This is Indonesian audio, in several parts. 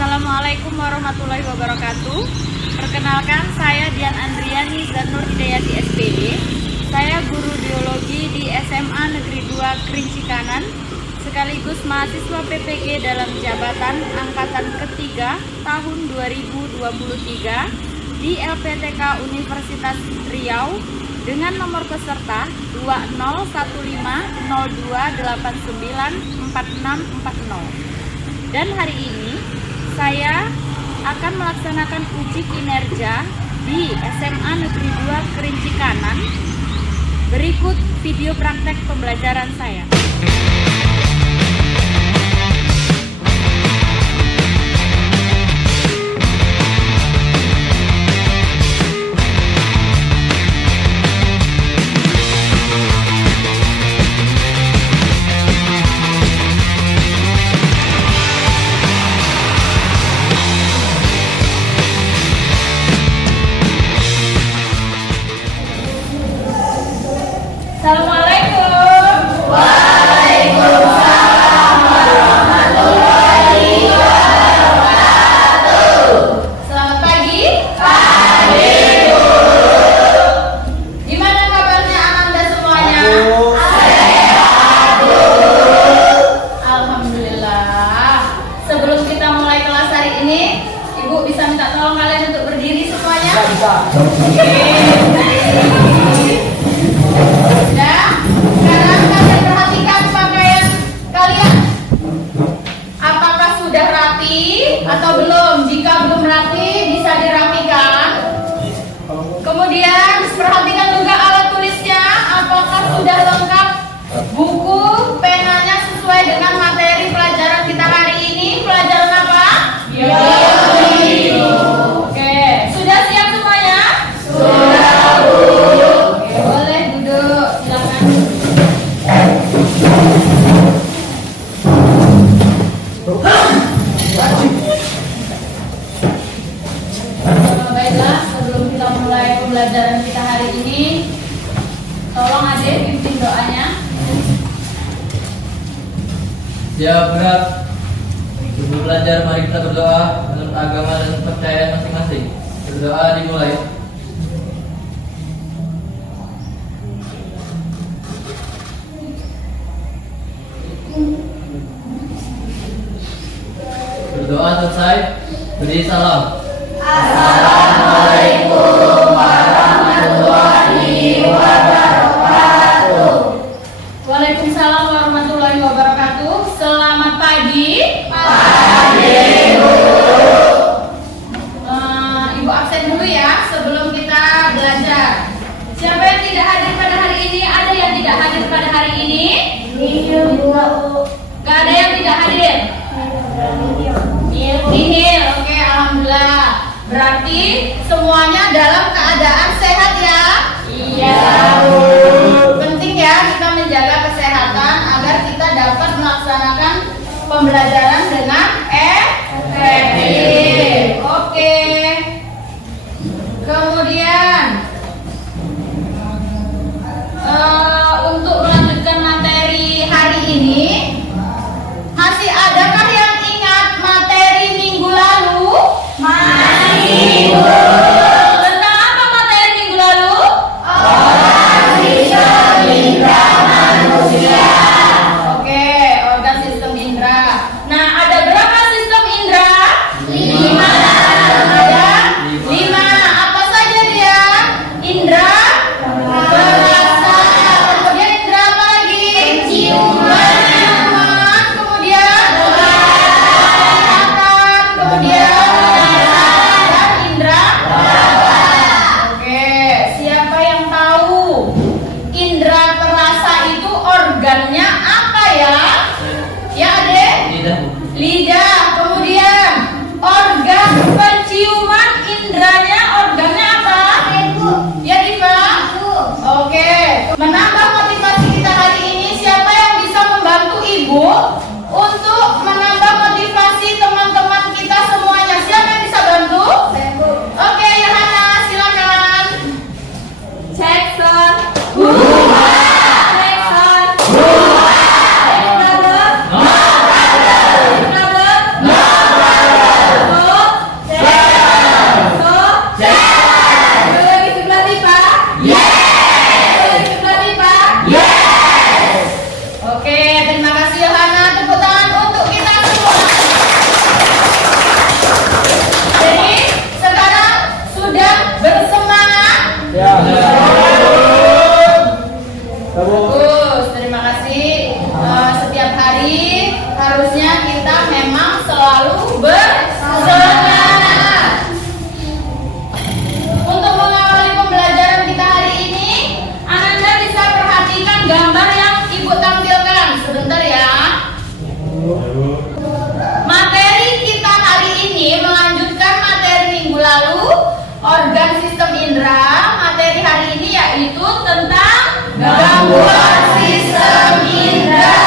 Assalamualaikum warahmatullahi wabarakatuh. Perkenalkan, saya Dian Andriani Zanur Hidayati SPD. Saya guru biologi di SMA Negeri 2 Kerinci Kanan, sekaligus mahasiswa PPG dalam jabatan angkatan ketiga tahun 2023 di LPTK Universitas Riau dengan nomor peserta 201502894640. Dan hari ini saya akan melaksanakan uji kinerja di SMA Negeri 2 Kerinci Kanan. Berikut video praktek pembelajaran saya. Assalamualaikum. Waalaikumsalam warahmatullahi wabarakatuh. Selamat pagi. Pagi, Bu. Gimana kabarnya Ananda semuanya? Sehat, Bu. Alhamdulillah. Sebelum kita mulai kelas hari ini, Ibu bisa minta tolong kalian untuk berdiri semuanya? Bisa. Oke. Sudah. Sekarang kalian perhatikan pakaian kalian. Apakah sudah rapi atau belum? Jika belum rapi, bisa dirapikan. Kemudian perhatikan juga alat tulisnya. Apakah sudah lengkap? Buku, penanya sesuai dengan materi pelajaran kita hari ini. Pelajaran apa? Biologi. Oke, sudah siap semuanya? Sudah, Bu. Oke, boleh duduk. Silakan. Baiklah, sebelum kita mulai pembelajaran kita hari ini, tolong adik pimpin doanya. Siap, gerak. Sebelum belajar, mari kita berdoa menurut agama dan kepercayaan masing-masing. Berdoa dimulai. Berdoa selesai, beri salam. Assalamualaikum warahmatullahi wabarakatuh. Waalaikumsalam warahmatullahi wabarakatuh. Selamat pagi. Pagi, Bu. Ibu absen dulu ya sebelum kita belajar. Siapa yang tidak hadir pada hari ini? Ada yang tidak hadir pada hari ini? Iya, Bu. Gak ada yang tidak hadir? Nihil. Oke, alhamdulillah. Berarti semuanya dalam keadaan sehat ya? Iya, Bu. Penting ya kita menjaga kesehatan agar kita dapat melaksanakan pembelajaran dengan efektif. Oke. Kemudian untuk melanjutkan materi hari ini, masih adakah yang ingat materi minggu lalu? Masih, Bu. Tentang apa materi minggu lalu? Orang sistem indra manusia. Oke, organ sistem indera. Nah, ada berapa sistem indera? 5. Ada 5. Apa saja dia? Indera perasa. Kemudian indera apa lagi? Penciuman. Kemudian penglihatan. Kemudian dan indera raba. Oke, siapa yang tahu indera perasa itu organnya apa ya? Ya, Adek? Lidah, Bu. Lidah. Kemudian organ penciuman indranya organnya apa? Ya, Diva? Oke. Menambah motivasi kita hari ini, siapa yang bisa membantu Ibu untuk menambah motivasi teman-teman kita semuanya? Siapa yang bisa bantu? Oke, Yohana, silakan. Cek son. Cek son. Cek brother. Cek brother. Gangguan sistem indera.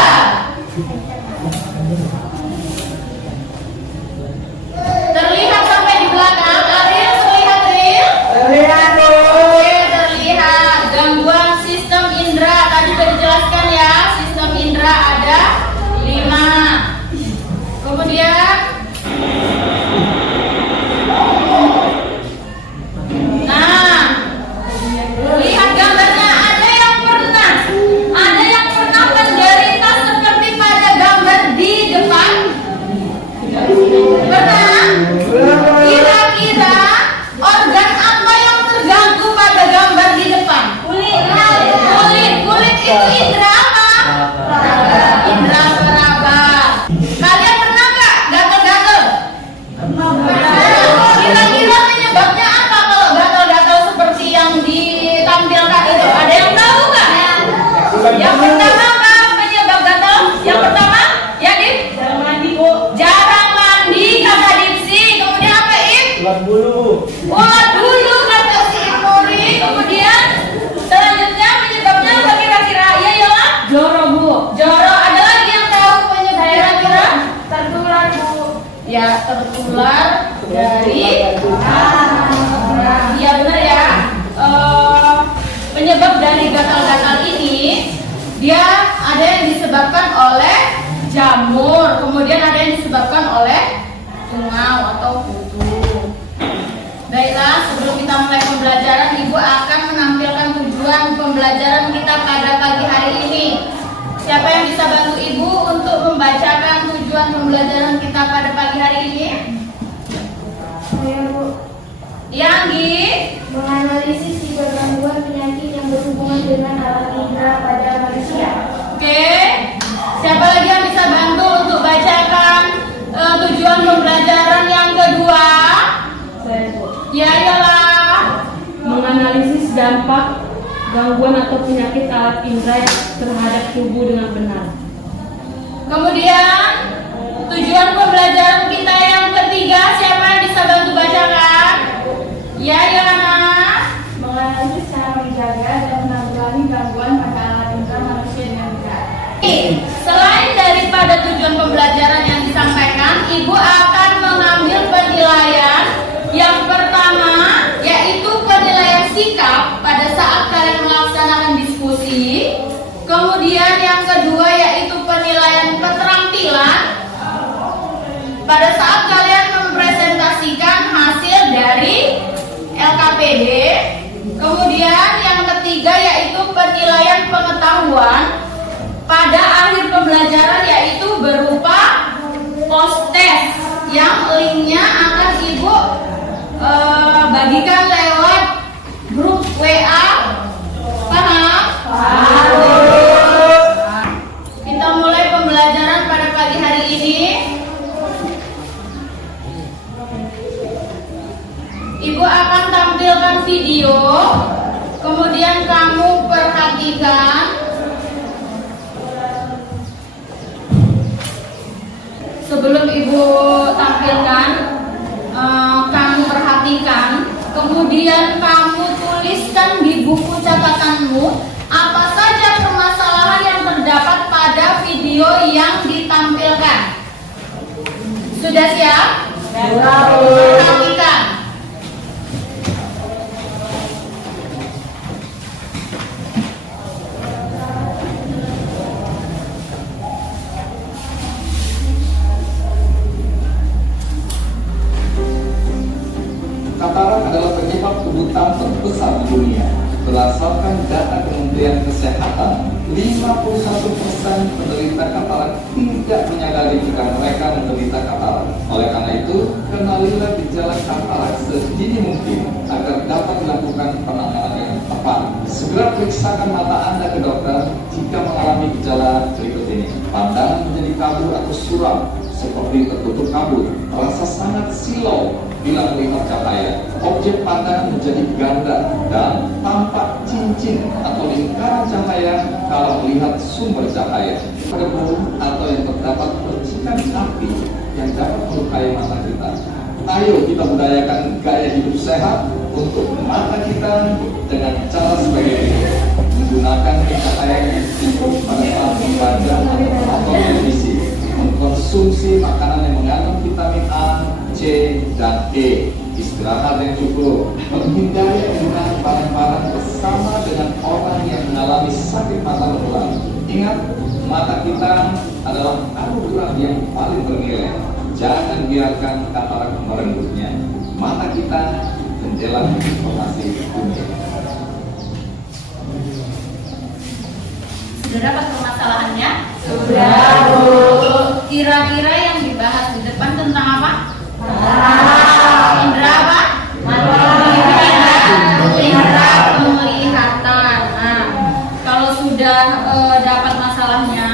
Terlihat sampai di belakang. Ariel, terlihat Ariel? Terlihat, Bu. Oke, terlihat gangguan sistem indera. Tadi sudah dijelaskan ya, sistem indera ada 5. Kemudian lihat gambarnya. Ada yang pernah menderita seperti pada gambar di depan? Pernah? Kira-kira organ apa yang terganggu pada gambar di depan? Kulit itu indera apa? Indera peraba. Kalian pernah nggak gatal-gatal? Kira-kira penyebabnya apa kalau gatal-gatal seperti yang ditampilkan itu? Ada yang tahu nggak? Yang pertama apa penyebab gatal? Yang pertama, ya Dim? Jarang mandi, Bu. Jarang mandi kata Dipsi. Kemudian apa Im? Ulat bulu. Ulat bulu kata si Nuri. Kemudian selanjutnya penyebabnya apa kira-kira? Ya Yola? Joro, Bu. Joro. Ada lagi yang tahu penyebabnya kira-kira? Tertular, Bu. Ya tertular dari iya benar ya. Penyebab dari gatal-gatal ini dia ada yang disebabkan oleh jamur, kemudian ada yang disebabkan oleh tungau atau kutu. Baiklah, sebelum kita mulai pembelajaran, Ibu akan menampilkan tujuan pembelajaran kita pada pagi hari ini. Siapa yang bisa bantu Ibu untuk membacakan tujuan pembelajaran kita pada pagi hari ini? Saya, Bu. Yanggi, Menganalisis 3 gangguan penyakit yang berhubungan dengan alat indera pada manusia. oke. Siapa lagi yang bisa bantu untuk bacakan tujuan pembelajaran yang kedua? Saya, Bu. Ya, Yola. Menganalisis dampak gangguan atau penyakit alat indera terhadap tubuh dengan benar. Kemudian tujuan pembelajaran kita yang ketiga, siapa yang bisa bantu bacakan? Ya, Yola. Menganalisis cara menjaga dan menanggulangi gangguan pada alat indera manusia dengan benar. Selain daripada tujuan pembelajaran yang disampaikan, Ibu akan mengambil penilaian. Yang pertama yaitu penilaian sikap pada saat kalian melaksanakan diskusi. Kemudian yang kedua yaitu penilaian keterampilan pada saat kalian mempresentasikan hasil dari LKPD. Kemudian yang ketiga yaitu penilaian pengetahuan pada akhir pembelajaran, yaitu berupa post test yang linknya akan Ibu bagikan lewat grup WA. Paham? Kita mulai pembelajaran pada pagi hari ini. Ibu akan tampilkan video, kemudian kamu perhatikan. Sebelum Ibu tampilkan, kamu perhatikan, kemudian kamu tuliskan di buku catatanmu apa saja permasalahan yang terdapat pada video yang ditampilkan. Sudah siap? Perhatikan. Katarak adalah penyebab kebutaan terbesar di dunia. Berdasarkan data Kementerian Kesehatan, 51% penderita katarak tidak menyadari jika mereka menderita katarak. Oleh karena itu, kenalilah gejala katarak sedini mungkin agar dapat dilakukan penanganan yang tepat. Segera periksakan mata Anda ke dokter jika mengalami gejala berikut ini. Pandangan menjadi kabur atau suram, seperti tertutup kabut, rasa sangat silau bila melihat cahaya, objek pandangan menjadi ganda dan tampak cincin atau lingkaran cahaya kalau melihat sumber cahaya, debu atau yang terdapat percikan api yang dapat melukai mata kita. Ayo kita budayakan gaya hidup sehat untuk mata kita dengan cara sebagai berikut. menggunakan pencahayaan yang cukup pada saat membaca atau menonton televisi, mengkonsumsi makanan yang mengandung vitamin A, C, dan E, istirahat yang cukup, menghindari penggunaan barang-barang bersama dengan orang yang mengalami sakit mata berulang. Ingat, mata kita adalah anugerah yang paling bernilai. Jangan biarkan katarak merenggutnya. Mata kita jendela informasi dunia. Sudah dapat permasalahannya? Sudah, Bu. Kira-kira yang dibahas di depan tentang apa? Indra apa? Indra penglihatan. Nah, kalau sudah dapat masalahnya,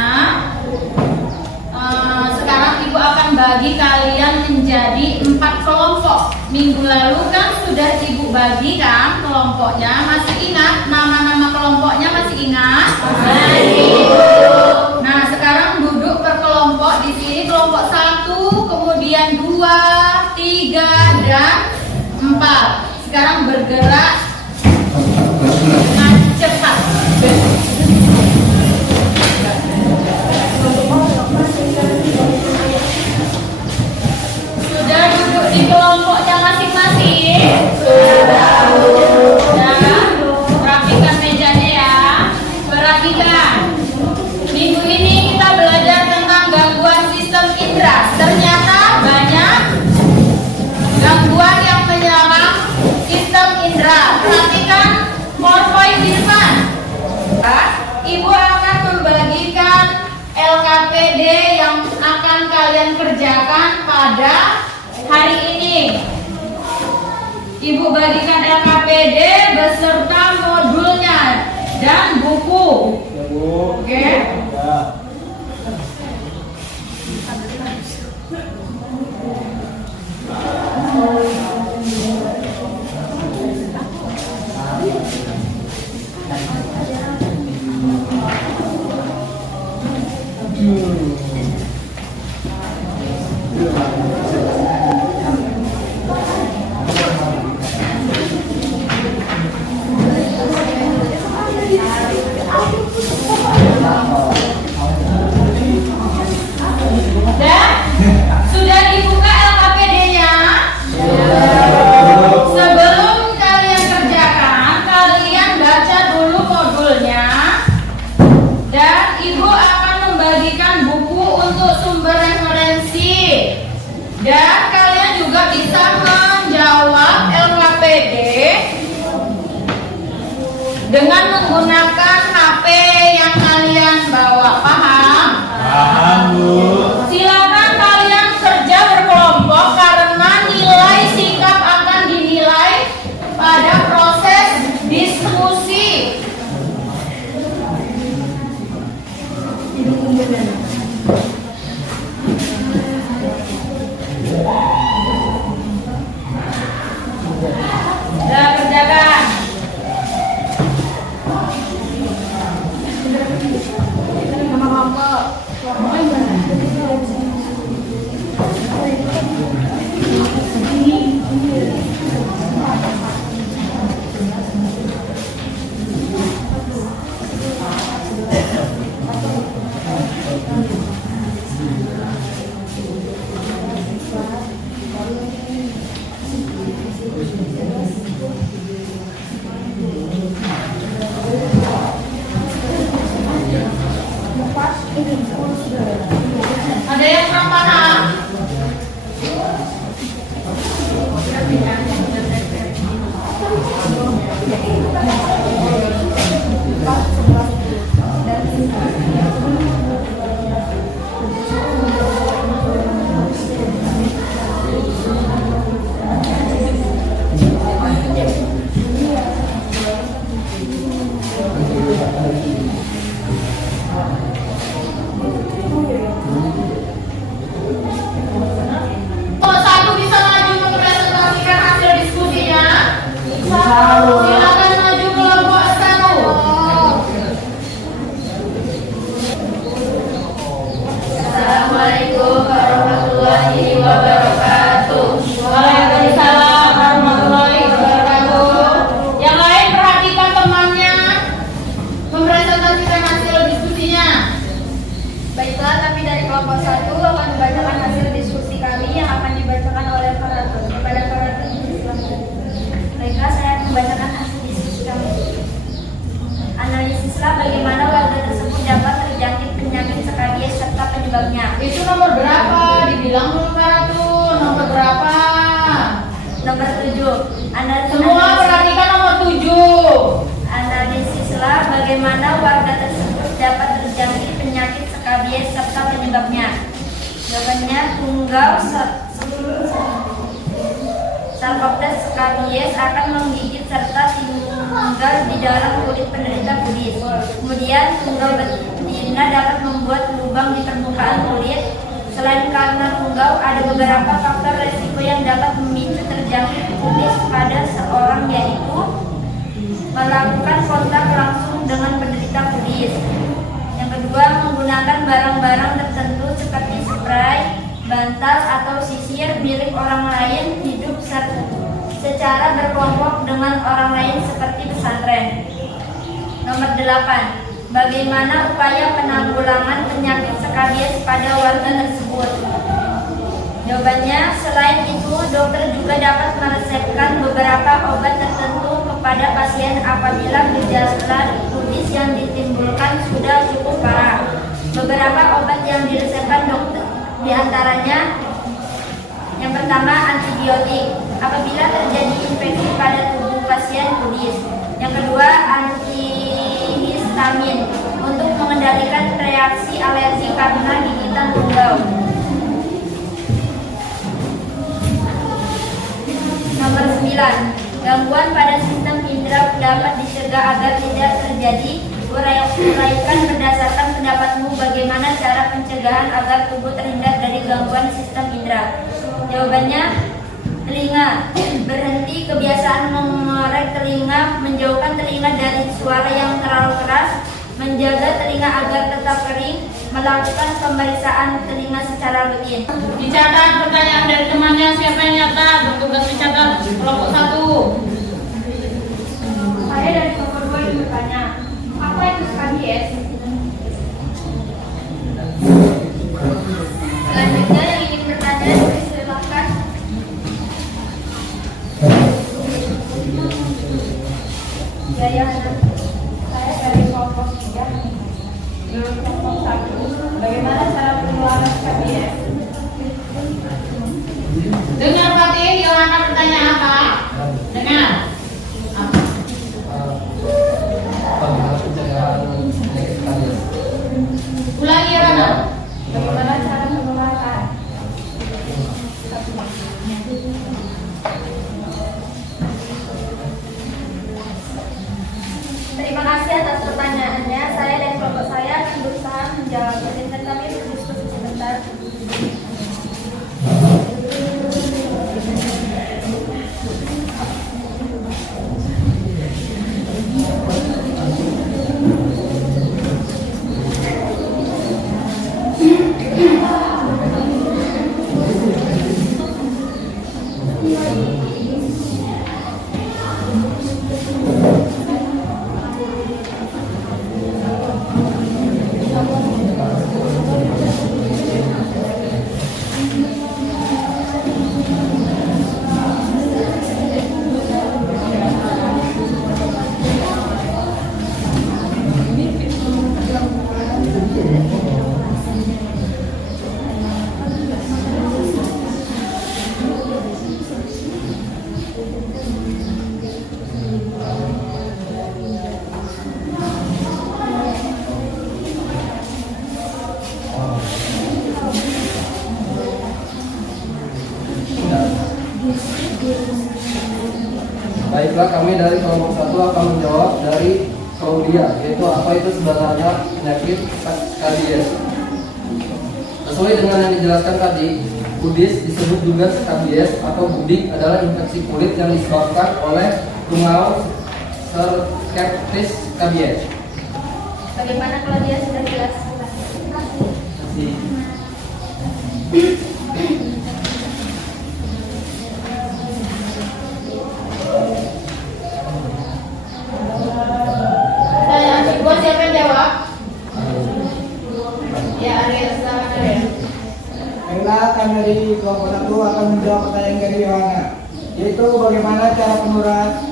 sekarang Ibu akan bagi kalian menjadi 4 kelompok. Minggu lalu kan sudah Ibu bagikan kelompoknya. Masih ingat nama-nama kelompoknya? Masih ingat? Nah, sekarang duduk per kelompok. Di sini kelompok 1, kemudian 2, 3, dan 4. Sekarang bergerak dengan cepat. Sudah duduk di kelompoknya masing-masing? Sudah. Rapikan mejanya ya. Perhatikan. Minggu ini kita belajar tentang gangguan sistem indera. Ternyata banyak gangguan yang menyerang sistem indera. Perhatikan PowerPoint di depan. Ibu akan membagikan LKPD yang akan kalian kerjakan pada hari ini. Ibu bagikan LKPD beserta modulnya dan buku. Oke? Dan sudah dibuka LKPD-nya? Sebelum kalian kerjakan, kalian baca dulu modulnya. Dan Ibu akan membagikan buku untuk sumber referensi. Dan kalian juga bisa menjawab LKPD dengan menggunakan HP yang kalian bawa. Paham? Paham, Bu. Silakan kalian kerja berkelompok karena nilai sikap akan dinilai pada proses diskusi. Sudah kerjakan. Ada yang kurang paham? Oh, satu bisa maju mempresentasikan hasil bagaimana warga tersebut dapat terjangkit penyakit skabies serta penyebabnya? Jawabannya, tunggal Sarcoptes skabies akan menggigit serta tinggal di dalam kulit penderita pudis. Kemudian tunggal betina dapat membuat lubang di permukaan kulit. Selain karena tunggal, ada beberapa faktor resiko yang dapat memicu terjangkit pudis pada seorang, yaitu melakukan kontak langsung dengan penderita pudis. Yang kedua, menggunakan barang-barang tertentu seperti spray, bantal, atau sisir milik orang lain, hidup secara berkelompok dengan orang lain seperti pesantren. Nomor 8. Bagaimana upaya penanggulangan penyakit skabies pada warga tersebut? Jawabannya, selain itu, dokter juga dapat meresepkan beberapa obat tertentu kepada pasien apabila gejala pudis yang ditimbulkan sudah cukup parah. Beberapa obat yang diresepkan dokter diantaranya, yang pertama, antibiotik apabila terjadi infeksi pada tubuh pasien pudis. Yang kedua, antihistamin untuk mengendalikan reaksi alergi karena gigitan tunggal. Nomor 9. Gangguan pada sistem indera dapat dicegah agar tidak terjadi. Uraikan berdasarkan pendapatmu bagaimana cara pencegahan agar tubuh terhindar dari gangguan sistem indera. Jawabannya, telinga. Berhenti kebiasaan mengorek telinga, menjauhkan telinga dari suara yang terlalu keras, menjaga telinga agar tetap kering, melakukan pemeriksaan telinga secara rutin. Dicatat pertanyaan dari temannya, siapa yang nyatat? Bertugas dicatat kelompok 1. Saya dari kelompok 2 yang bertanya, apa itu skabies? Selanjutnya yang ingin bertanya, silakan. Ya, saya dari kelompok 3. Menurut kelompok 1, bagaimana cara penularan skabies? Dengar Fatih, Yohana bertanya apa? Dengar. Bagaimana pencegahan penyakit skabies? Ulangi Yohana. Bagaimana cara penularan? Terima kasih atas pertanyaannya. Saya dan kelompok saya akan berusaha menjawabnya. Dan kami berdiskusi sebentar. Baiklah, kami dari kelompok 1 akan menjawab dari Claudia, yaitu apa itu sebenarnya penyakit skabies. Sesuai dengan yang dijelaskan tadi, pudis disebut juga skabies atau budik adalah infeksi kulit yang disebabkan oleh tungau Sarcoptes skabies. Bagaimana kalau dia sudah jelas? Pertanyaan kedua siapa yang jawab? Ya, Ariel, silakan Ariel. Baiklah, kami dari kelompok 1 akan menjawab pertanyaan dari Yohana, yaitu bagaimana cara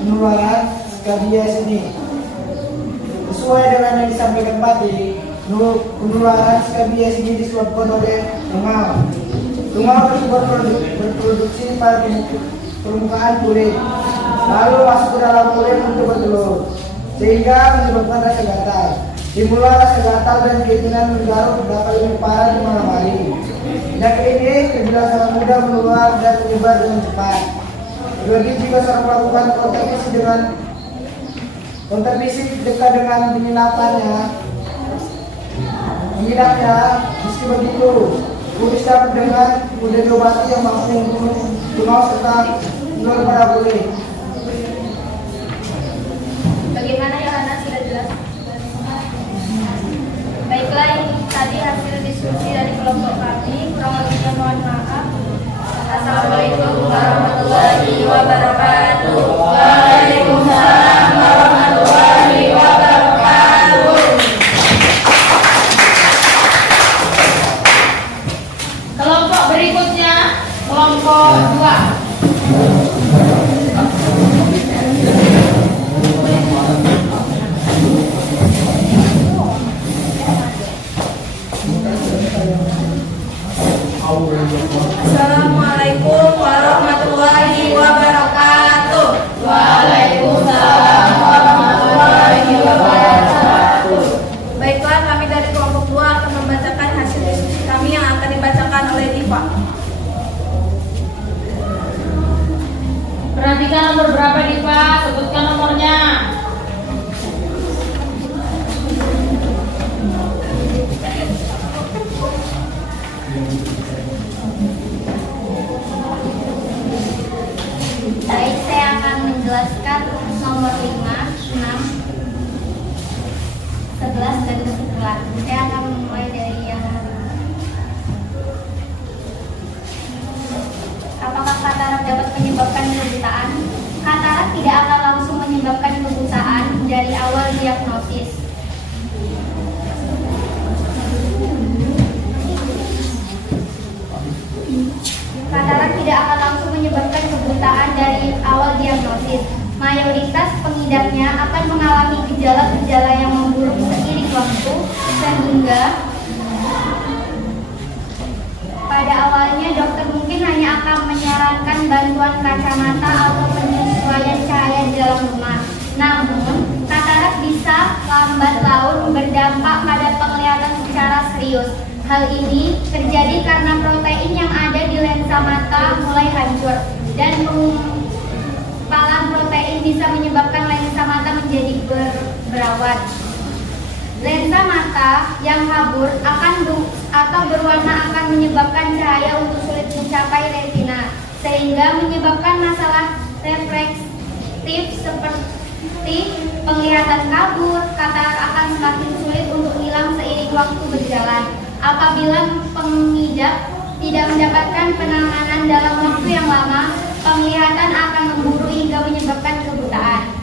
penularan skabies ini. Sesuai dengan yang disampaikan tadi, penularan skabies ini disebabkan oleh tungau. Tungau tersebut berproduksi pada permukaan kulit, lalu masuk ke dalam kulit untuk bertelur. sehingga menyebabkan rasa gatal. Dimulai rasa gatal dan keinginan menggaruk dapat lebih parah di malam hari. Penyakit ini terbilang sangat mudah menular dan menyebar dengan cepat. Terlebih jika seorang melakukan kontak fisik dekat dengan penginapannya. Meski begitu, kudis dapat dengan mudah diobati yang mampu membunuh serta menurut pada boleh. Bagaimana Yohana, sudah jelas? Baiklah, ini tadi hasil diskusi dari kelompok kami. Kurang lebihnya mohon maaf. Assalamualaikum warahmatullahi wabarakatuh. Waalaikumsalam warahmatullahi wabarakatuh. Kelompok berikutnya, kelompok 2. Assalamualaikum warahmatullahi wabarakatuh. Waalaikumsalam warahmatullahi wabarakatuh. Baiklah, kami dari kelompok 2 akan membacakan hasil diskusi kami yang akan dibacakan oleh Diva. Perhatikan nomor berapa, Diva? Sebutkan nomornya. Baik, saya akan menjelaskan nomor 5, 6, 11, dan kesimpulan. Saya akan memulai dari yang 5. Apakah katarak dapat menyebabkan kebutaan? Katarak tidak akan langsung menyebabkan kebutaan dari awal diagnosis. Katarak tidak akan langsung menyebabkan kebutaan dari awal diagnosis. Mayoritas pengidapnya akan mengalami gejala-gejala yang memburuk seiring waktu, sehingga pada awalnya dokter mungkin hanya akan menyarankan bantuan kacamata atau penyesuaian cahaya di dalam rumah. Namun, katarak bisa lambat laun berdampak pada penglihatan secara serius. Hal ini terjadi karena protein yang ada di lensa mata mulai hancur, dan penggumpalan protein bisa menyebabkan lensa mata menjadi berawat. Lensa mata yang habur atau berwarna akan menyebabkan cahaya untuk sulit mencapai retina, sehingga menyebabkan masalah reflektif seperti penglihatan kabur. Katarak akan semakin sulit untuk hilang seiring waktu berjalan. Apabila pengidap tidak mendapatkan penanganan dalam waktu yang lama, penglihatan akan memburuk hingga menyebabkan kebutaan.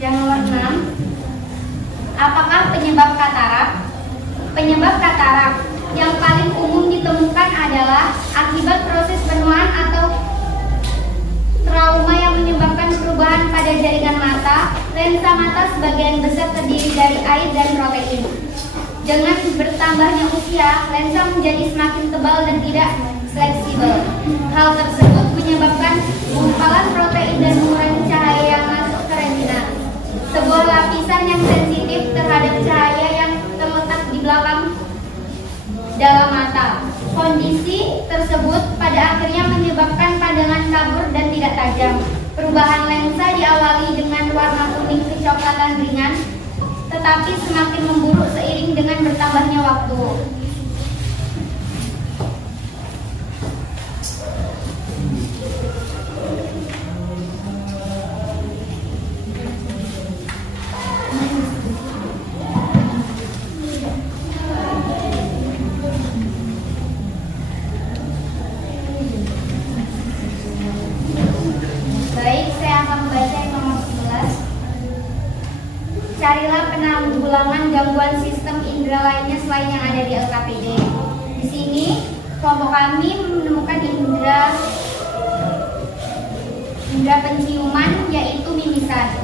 Yang nomor 6, apakah penyebab katarak? Penyebab katarak yang paling umum ditemukan adalah akibat proses penuaan atau trauma yang menyebabkan perubahan pada jaringan mata. Lensa mata sebagian besar terdiri dari air dan protein. Dengan bertambahnya usia, lensa menjadi semakin tebal dan tidak fleksibel. Hal tersebut menyebabkan gumpalan protein dan mengurangi cahaya yang masuk ke retina, sebuah lapisan yang sensitif terhadap cahaya yang terletak di belakang dalam mata. Kondisi tersebut pada akhirnya menyebabkan pandangan kabur dan tidak tajam. Perubahan lensa diawali dengan warna kuning kecoklatan ringan, tetapi semakin memburuk seiring dengan bertambahnya waktu. Baik, saya akan membaca yang nomor 11. Carilah penanggulangan gangguan sistem indera lainnya selain yang ada di LKPD. Di sini kelompok kami menemukan indera penciuman, yaitu mimisan.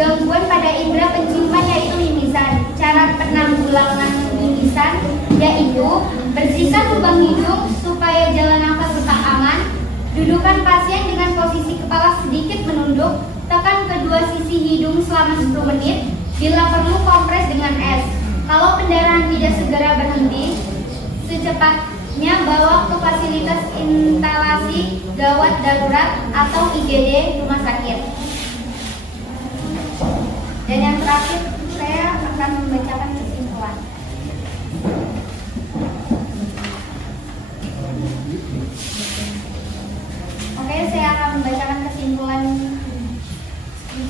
Gangguan pada indera penciuman yaitu mimisan. Cara penanggulangan mimisan yaitu bersihkan lubang hidung Dudukan pasien dengan posisi kepala sedikit menunduk. Tekan kedua sisi hidung selama 10 menit. Bila perlu kompres dengan es. Kalau pendarahan tidak segera berhenti, secepatnya bawa ke fasilitas instalasi gawat darurat atau IGD rumah sakit. Dan yang terakhir, saya akan membacakan kesimpulan. Oke, saya akan membacakan kesimpulan.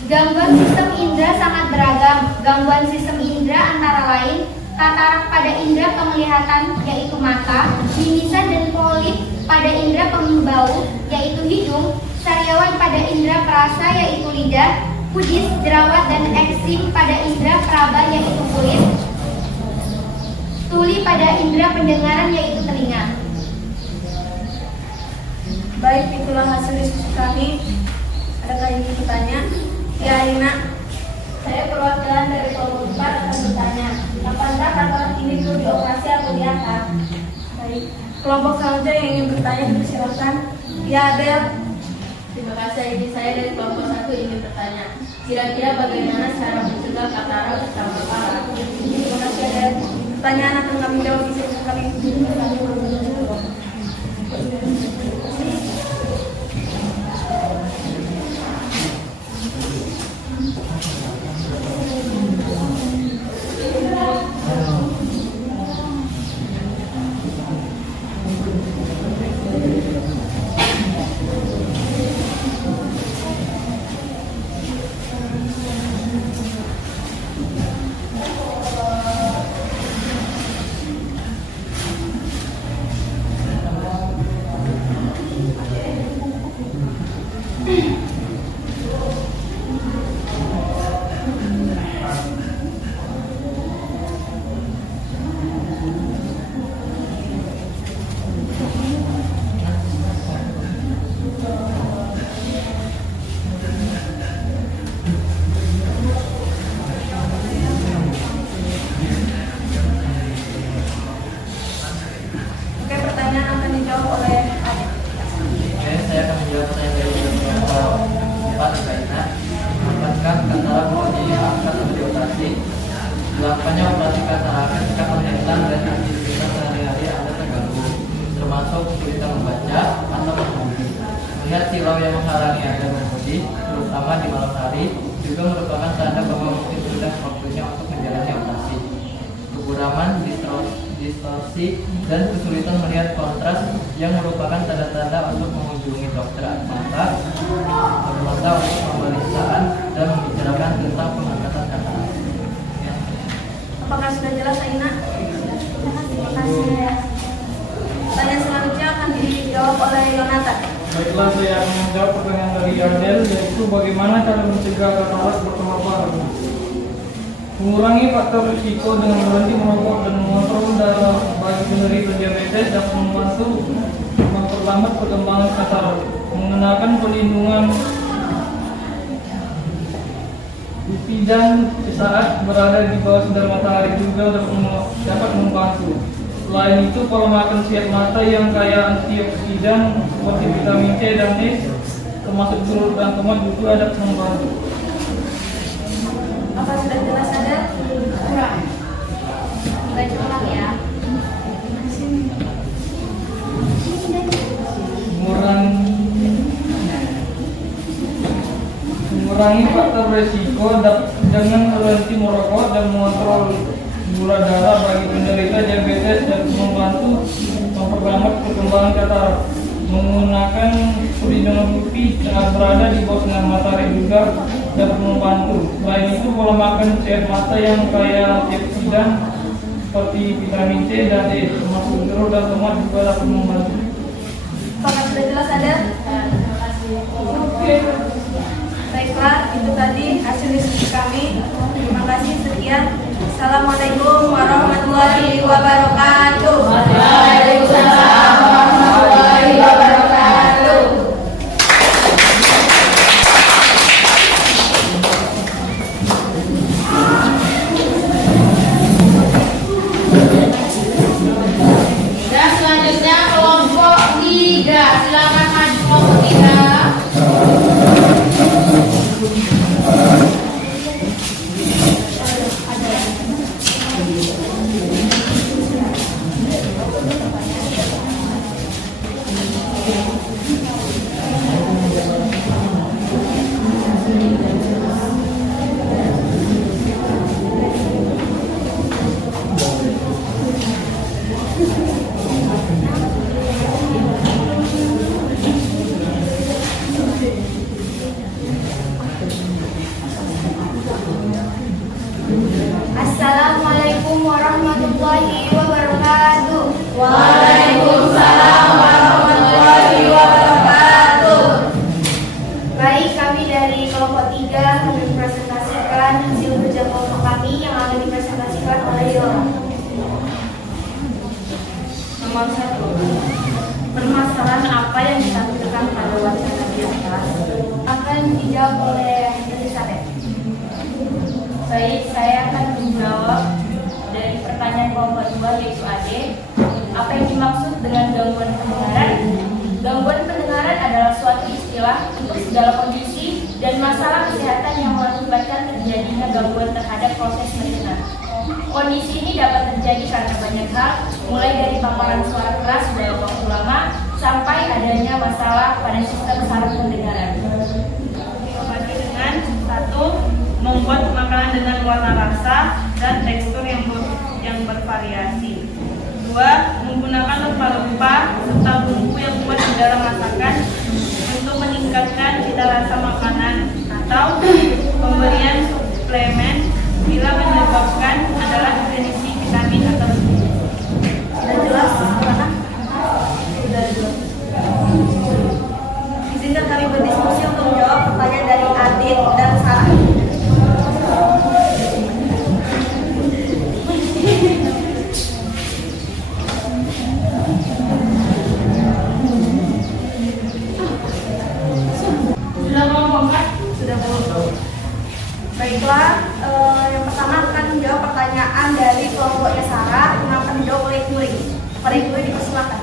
Gangguan sistem indera sangat beragam. Gangguan sistem indera antara lain katarak pada indera penglihatan yaitu mata, mimisan dan polip pada indera pembau yaitu hidung, sariawan pada indera perasa yaitu lidah, kudis, jerawat dan eksim pada indera peraba yaitu kulit, tuli pada indera pendengaran yaitu telinga. Baik, itulah hasil diskusi kami. Adakah yang ingin bertanya? Ya, Ina. Saya perwakilan dari kelompok 4 akan bertanya, apakah katarak ini perlu dioperasi atau diangkat? Baik. Kelompok selanjutnya yang ingin bertanya, silakan. Ya, Adel. Terima kasih, ini saya dari kelompok 1 ingin bertanya. Kira-kira bagaimana cara mencegah katarak bertambah parah? Terima kasih, Adel. Pertanyaan akan kami jawab di sesi kami. Dilakukannya operasi katarak ketika penglihatan dan aktivitas sehari-hari Anda terganggu, termasuk kesulitan membaca atau mengemudi. Melihat silau yang menghalangi Anda mengemudi, terutama di malam hari, juga merupakan tanda bahwa mungkin sudah waktunya untuk menjalani operasi. Keguraman, distorsi, dan kesulitan melihat kontras yang merupakan tanda-tanda untuk mengunjungi dokter mata untuk pemeriksaan dan membicarakan tentang pengangkatan katarak. Apakah sudah jelas, Aina? Terima kasih. Pertanyaan selanjutnya akan dijawab oleh Yonatan. Baiklah, saya akan menjawab pertanyaan dari Adel, yaitu bagaimana cara mencegah katarak bertambah parah. Mengurangi faktor risiko dengan berhenti merokok dan mengontrol darah bagi penderita diabetes dapat membantu memperlambat perkembangan katarak. Mengenakan pelindungan dan saat berada di bawah sinar matahari juga dapat membantu. Selain itu, pola makan sehat mata yang kaya antioksidan seperti vitamin C dan E, termasuk telur dan tomat juga dapat membantu. Apa sudah jelas, ada? Kurang. Baca ulang ya. Mengurangi faktor resiko dengan berhenti merokok dan mengontrol gula darah bagi penderita diabetes dan membantu memperlambat perkembangan katarak. Menggunakan pelindungan UV saat berada di bawah sinar matahari juga dapat membantu. Selain itu, pola makan sehat mata yang kaya antioksidan seperti vitamin C dan E, termasuk telur dan tomat juga dapat membantu. Apakah sudah jelas, ada? Terima kasih. Baiklah, itu tadi hasil diskusi kami. Terima kasih, sekian. Assalamualaikum warahmatullahi wabarakatuh. Waalaikumsalam warahmatullahi wabarakatuh. Dan selanjutnya kelompok 3, silakan maju kelompok Assalamualaikum warahmatullahi wabarakatuh. Waalaikumsalam warahmatullahi wabarakatuh. Baik, kami dari kelompok 3 mempresentasikan hasil kerja kelompok kami yang akan dipresentasikan oleh Yora. Nomor 1. Permasalahan apa yang ditampilkan pada wacana di atas akan dijawab oleh Elizabeth. Baik, saya akan menjawab dari pertanyaan kelompok 2 yaitu AD. Apa yang dimaksud dengan gangguan pendengaran? Gangguan pendengaran adalah suatu istilah untuk segala kondisi dan masalah kesehatan yang mengakibatkan terjadinya gangguan terhadap proses mendengar. Kondisi ini dapat terjadi karena banyak hal, mulai dari paparan suara keras dalam waktu lama sampai adanya masalah pada sistem saraf pendengaran. Diobati dengan 1. Membuat makanan dengan warna rasa dan tekstur yang bervariasi. 2. Menggunakan rempah-rempah serta bumbu yang kuat di dalam masakan untuk meningkatkan cita rasa makanan, atau pemberian suplemen bila menyebabkan adalah definisi vitamin atau sudah jelas mana? Sudah jelas. Izinkan kami berdiskusi untuk menjawab pertanyaan dari Adit dan Sarah. Baiklah, yang pertama akan menjawab pertanyaan dari kelompoknya Sarah yang akan dijawab oleh Nuri. Pada Ibu dipersilakan.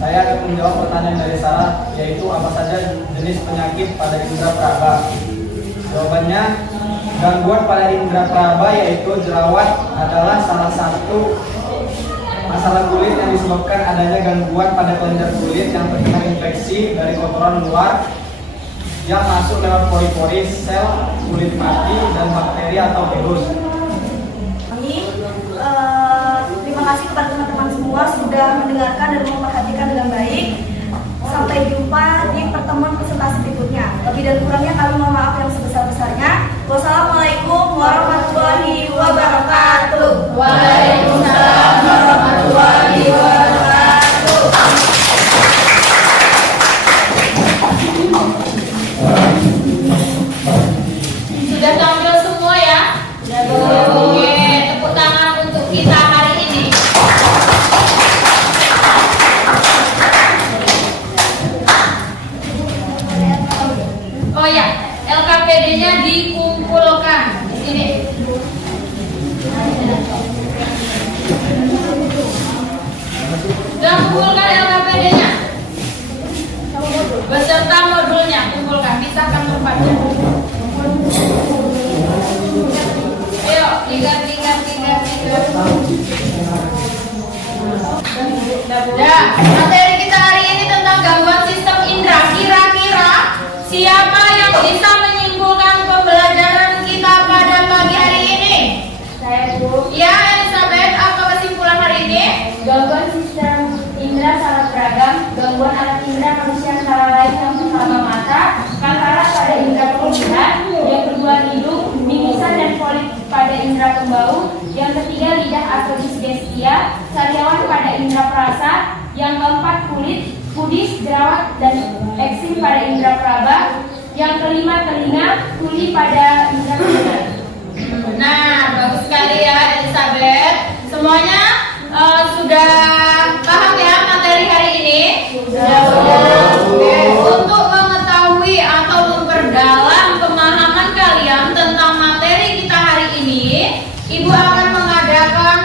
Saya akan menjawab pertanyaan dari Sarah, yaitu apa saja jenis penyakit pada indera peraba. Jawabannya, gangguan pada indera peraba yaitu jerawat adalah salah satu masalah kulit yang disebabkan adanya gangguan pada kelenjar kulit yang terkena infeksi dari kotoran luar yang masuk lewat pori-pori, sel kulit mati, dan bakteri atau virus. Terima kasih kepada teman-teman semua sudah mendengarkan dan memperhatikan dengan baik. Sampai jumpa di pertemuan presentasi berikutnya. Lebih dan kurangnya kami mohon maaf yang sebesar-besarnya. Wassalamualaikum warahmatullahi wabarakatuh. Waalaikumsalam warahmatullahi wabarakatuh. Sudah tampil semua ya? Oke, tepuk tangan untuk kita hari ini. Oh ya, LKPD-nya dikumpulkan di sini. Sudah kumpulkan LKPD-nya beserta modulnya, kumpulkan, pisahkan tempatnya. Ayo, tiga. Ya, materi kita hari ini tentang gangguan sistem indera. Kira-kira siapa yang bisa menyimpulkan pembelajaran kita pada pagi hari ini? Saya Bu. Ya, Elizabeth, apa kesimpulan hari ini? Gangguan sistem indera sangat beragam. Gangguan alat indera manusia antara lain yang pertama mata, katarak pada indera penglihatan, yang kedua hidung, mimisan dan polit pada indera pembau, yang ketiga lidah atau disgestia, sariawan pada indera perasa, yang keempat kulit, kudis, jerawat dan eksim pada indera peraba, yang kelima telinga, tuli pada indera pendengar. Nah, bagus sekali ya Elizabeth. Semuanya sudah paham ya materi hari ini? Sudah. Oke. Untuk mengetahui atau memperdalam pemahaman kalian tentang materi kita hari ini, Ibu akan mengadakan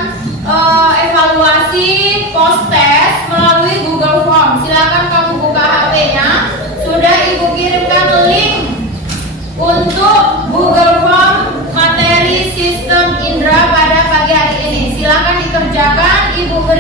evaluasi post-test melalui Google Form. Silakan kamu buka HP-nya. Sudah Ibu kirimkan link untuk Google Form materi sistem indera pada pagi hari ini. Silakan dikerjakan. Ibu beri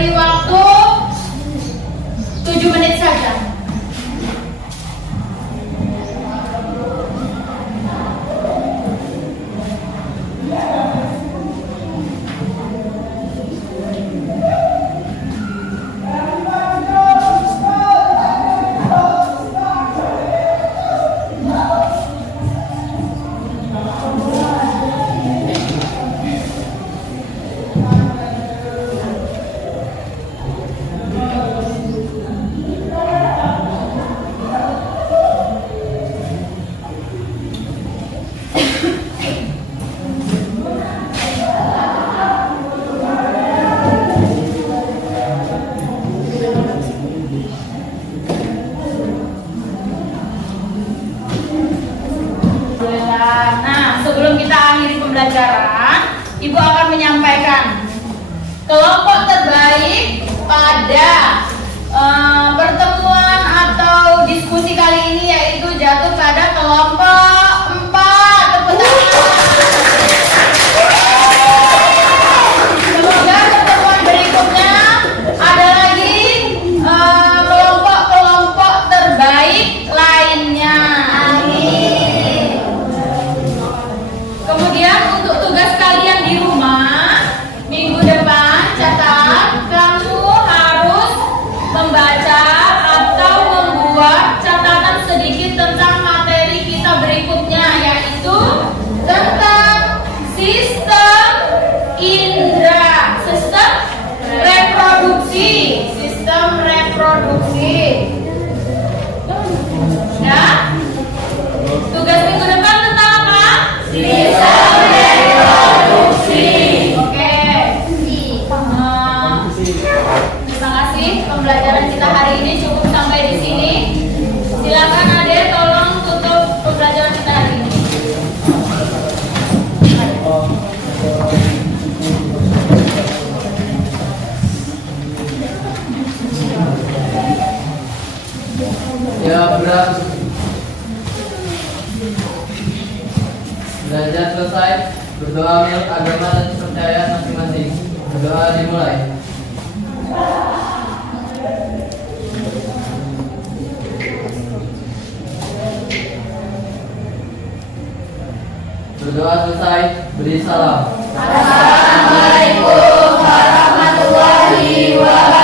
Ibu akan menyampaikan kelompok terbaik pada pertemuan atau diskusi kali ini yaitu jatuh pada kelompok 4. Tepuk tangan. Semoga pertemuan berikutnya ada lagi kelompok-kelompok terbaik lainnya. Amin. Kemudian untuk tugas kalian di rumah minggu depan, catat kamu harus membaca atau membuat catatan sedikit tentang materi kita berikutnya, yaitu tentang sistem indera, sistem reproduksi. Ya, tugas minggu depan tentang apa? Sistem reproduksi. Oke. Terima kasih, pembelajaran kita hari ini cukup sampai di sini. Silakan Ade, tolong tutup pembelajaran kita hari ini. Ya, belajar selesai, berdoa menurut agama dan kepercayaan masing-masing. Berdoa dimulai. Berdoa selesai, beri salam. Assalamualaikum warahmatullahi wabarakatuh.